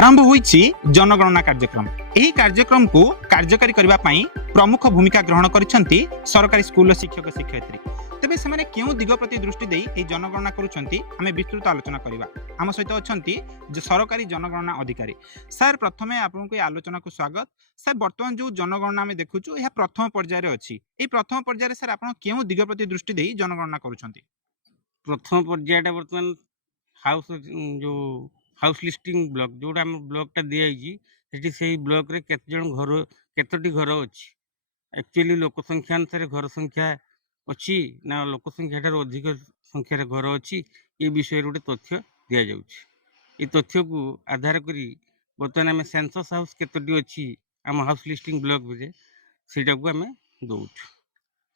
आरंभ होईछि जनगणना कार्यक्रम। एही कार्यक्रम को कार्यकारी करबा पई प्रमुख भूमिका ग्रहण करिसेंती सरकारी स्कूल शिक्षक शिक्षयित्री। तेबे सेमाने केउ दिग प्रति दृष्टि देई एही जनगणना करूछंती आमे विस्तृत आलोचना करबा। आम सहित अछंती जे सरकारी जनगणना अधिकारी। सर प्रथमे आपनको ए आलोचना को स्वागत। सर वर्तमान जो जनगणना आमे देखुछु एहा प्रथम पर्याय रे अछि। ए प्रथम पर्याय रे सर आपण केउ दिग प्रति दृष्टि देई जनगणना करूछंती? प्रथम पर्यायटा बर्तमान हाउस जो हाउस लिस्टिंग ब्लॉक जोटा आम ब्लॉकटा दिखाई से ब्लॉक रे केते जन घर केतोटी घर अच्छी एक्चुअली लोक संख्या अनुसार घर संख्या अच्छी ना लोक संख्या ठार अधिक संख्यार घर अच्छी ये विषय गोटे तथ्य दि जाउछि। ये तथ्य को आधार करी बर्तमान आम सेंसस हाउस केतोटी अच्छी आम हाउस लिस्टिंग ब्लॉक रे सेटा को आम दउछु।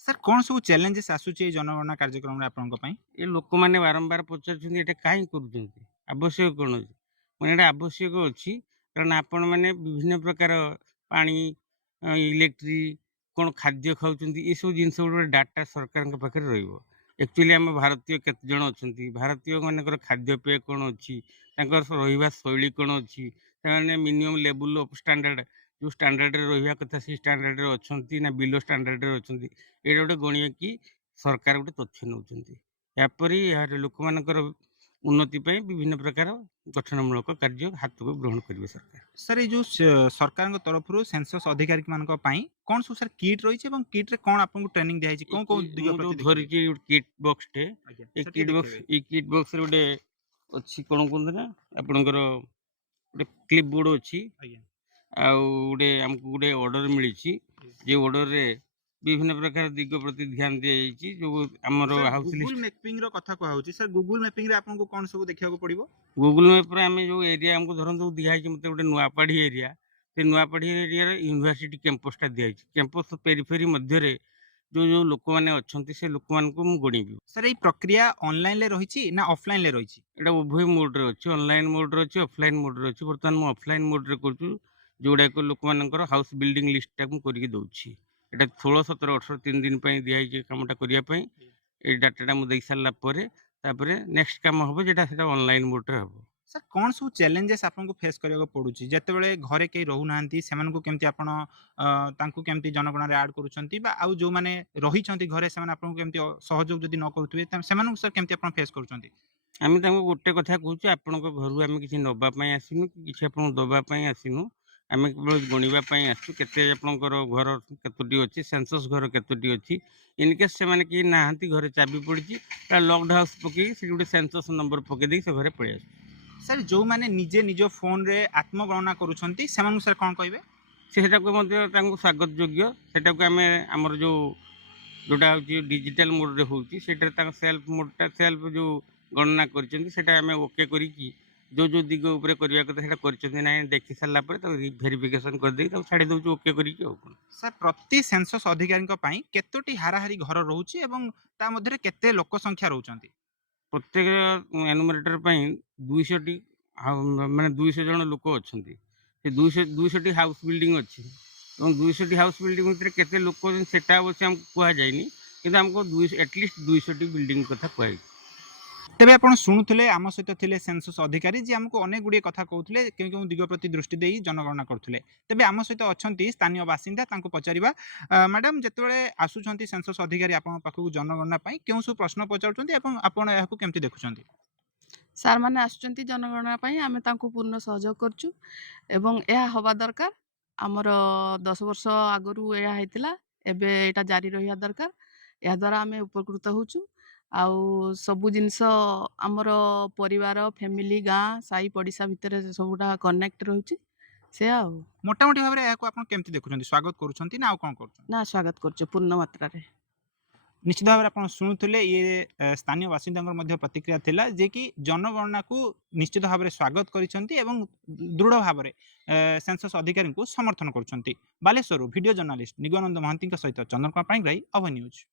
सर कौन सब चैलेंजेस आसुछि जनगणना कार्यक्रम रे आपनको पई? ये लोक मैंने बारंबार पचार ये कहीं कर आवश्यक कौन अच्छी मैंने आवश्यक अच्छी कारण आपण मैंने विभिन्न प्रकार पानी इलेक्ट्रिक कौन खाद्य खाऊँ ये सब जिन गोटे डाटा सरकार पाखे एक्चुअली आम भारतीय केते जन अच्छा भारतीय मानकर खाद्यपेय कौन अच्छी रहा शैली कौन अच्छी मिनिमम लेवल ऑफ स्टैंडर्ड जो स्टैंडर्ड रहा कथा से स्टैंडर्ड अच्छा ना बिलो स्टैंडर्ड अच्छा ये गोटे गणिया कि सरकार गोटे तथ्य नौ यापरी यार लोक मानकर उन्नति पे विभिन्न प्रकार गठनमूलक कार्य हाथ को ग्रहण करेंगे सरकार। सर ये जो सरकार तरफ सेंसस अधिकारी मान कौन सब सर किट रही है किट रे कौन आपको ट्रेनिंग दिया है कौन कौन दिग प्रति धरी किट बॉक्स टे ए किट बॉक्स रे गोटे अछि कोन कोन ना आपनकर गोटे क्लिप बोर्ड अछि आ गोटे हमको गोटे ऑर्डर मिली छी जे ऑर्डर रे विभिन्न प्रकार दिग प्रति ध्यान दिया जाइछि जो हमर हाउस लिस्ट गूगल मैपिंग रो कथा को होछि। सर गूगल मैपिंग रे आपन को कोन सब देखिया को पड़िबो? गूगल मैप रे हमें जो एरिया हमको धरन दिया है मते गोटे नुआपाड़ी एरिया से नुआपाड़ी एरिया रे यूनिवर्सिटी कैंपस टा दिया है कैंपस पेरिफेरी मध्य रे जो जो लोक माने अछंती से लोक मान को मु गणिबी। सर ए प्रक्रिया ऑनलाइन ले रहिछि ना ऑफलाइन ले रहिछि? एटा उभय मोड रे अछि ऑनलाइन मोड रे अछि ऑफलाइन मोड रे अछि। वर्तमान मु ऑफलाइन मोड रे करछु जोडा को लोक मानकर हाउस बिल्डिंग लिस्ट टा को करके दउछि। एटा 16 17 18 3 दिन पई दिया है कामटा करिया पई ए डाटाटा मु देख सारला परे तापरे नेक्स्ट काम होबो जेटा सेटा ऑनलाइन मोड रे होबो। सर कौन सब चैलेंजेस आपको फेस करिया पड़ुछि जेतेबेले घरे के रहू नांती सेमान को केमती आपण तांको केमती जनगणना रे ऐड करूछंती बा आउ जो माने रहिछंती घरे सेमान आपन केमती सहयोग जदी न करथुवे त सेमान सर केमती आपण फेस करूछंती? आम तांको गोटे कथा कहूँ आपण घर आम किसी नवापाई आसनु कि आप दवापाई आसनु आम केवल गणवाई आसु केते आपणकर घर केतोटी अच्छी सेंसस घर केतोटी अच्छी इनकेस से मैंने कि नहांती घरे चाबी पड़ी लॉक्ड हाउस पकई से गोटे सेंसस नंबर पकई से घरे पड़े आस। सर जो माने निजे निज फोन रे आत्मगणना करूछंती सेमान सर कोन कहबे? सेटा को मध्ये तांको स्वागत योग्य सेटा को आम हमर जो जोटा होची डिजिटल मोड रे होची सेटा तांको सेल्फ मोडटा सेल्फ जो गणना करछंती सेटा आम ओके करी कि जो जो दिग ऊपर करिया कथा सेटा करछंती ना देखि सारला पर तो वेरिफिकेशन कर देई तो छाडी दउछु ओके करी कि हो। सर प्रति सेंसस अधिकारी को पई केतोटी हाराहारी घर रहउची एवं ता मध्ये रे केते लोक संख्या रहउचंती? प्रत्येक एनुमरेटर 200 टी माने 200 जन लोक अच्छे 200 टी हाउस बिल्डिंग अच्छी 200 टी हाउस बिल्डिंग भितर केते लोक सेटा अवश्य हमको कह जाइनी किंतु हमको एटलिस्ट 200 टी बिल्डिंग कथा कहै। तेबे आपण सुनुथले आम सहित थिले सेंसस अधिकारी जे हमको अनेक गुडी कथा कहउथले केउ केउ दिग प्रति दृष्टि देई जनगणना करथुले। तेबे आम सहित अछंती स्थानीय बासिंदा तांको पचारिबा मैडम जेतेबेले आसुछंती सेंसस अधिकारी आपण पाखु जनगणना पई केउ सब प्रश्न पचारछंती एवं आपण एहाकु केमति देखुछंती? सार मैंने आसुचंती जनगणना पई आमे तांको पूर्ण सहयोग करछु एवं यह हवा दरकार आमर 10 वर्ष आगरू यह हेतिला एबे एटा जारी रहिया दरकार या द्वारा आमे उपकृत होछु आउ सबु जिनस आमर परिवार फैमिली गाँ साई पड़िशा भितर सबुटा कनेक्ट रहउची से आ मोटा मोटी भाबरे एहाकु आपण केमति देखुछंती स्वागत करूछंती ना कोन करूछंती? ना स्वागत करछु पूर्ण मात्रा रे। निश्चित भाव आप शुणुले ये स्थानीय बासिंदा प्रतिक्रिया थिला जे कि जनगणना को निश्चित भाव स्वागत करिसेंती एवं दृढ़ भाव सेंसस अधिकारी को समर्थन करुछंती। बालेश्वर वीडियो जर्नलिस्ट निगमानंद महांती सहित चंद्रकुमार पाणिग्राही, अभय न्यूज।